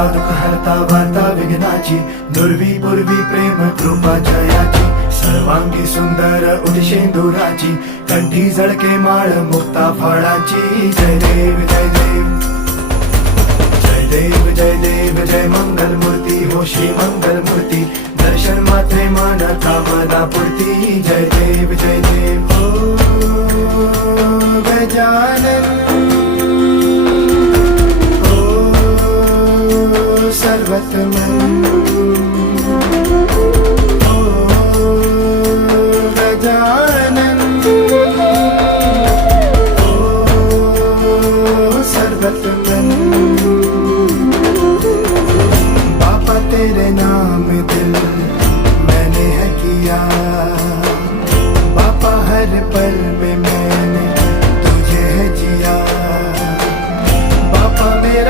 हरता दुःख हरता वार्ता विघ्नाची, दुर्वी पूर्वी प्रेम कृपा जयाची, सर्वांगी सुंदर उदिशेंदुराची, कंठी झळके माळ मुक्ता फळाची. जय देव जय देव जय देव जय देव जय मंगल मूर्ती हो श्री मंगल मूर्ती, दर्शन मात्रे मन कामना पूर्ती. जय देव जय देव हो गजानन हो सर्वतमन